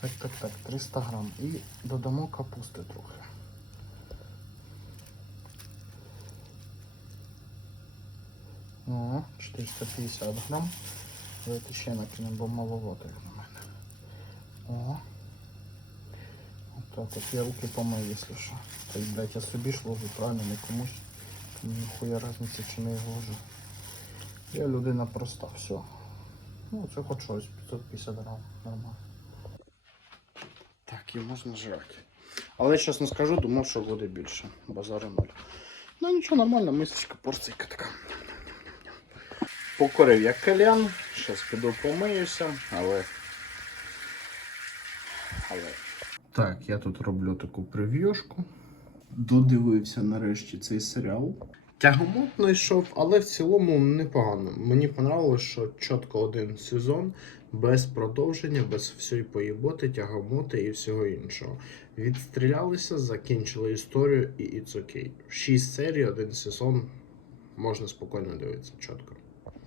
Так, так, так, 300 грам. І додамо капусти трохи. О, 450 грам. Давайте ще накинемо, бо маловато як на мене. О. Отак, от я руки помию, якщо що. Так, блядь, я собі ж ложу, правильно, не комусь. Мені хуя різниця, чи не його ложу. Я людина проста, все. Ну, це хоч щось, 550 грам, нормально. Так, і можна жрати. Але чесно скажу, думав, що буде більше. Базару ноль. Ну нічого, нормально, мисочка, порційка така. Покорив як калян, зараз піду помиюся, але. Але. Так, я тут роблю таку прев'юшку. Додивився нарешті цей серіал. Тягомотно йшов, але в цілому непогано. Мені понравилось, що чітко один сезон, без продовження, без всієї поїботи, тягомоти і всього іншого. Відстрілялися, закінчили історію і it's окей. Шість серій, один сезон. Можна спокійно дивитися чітко.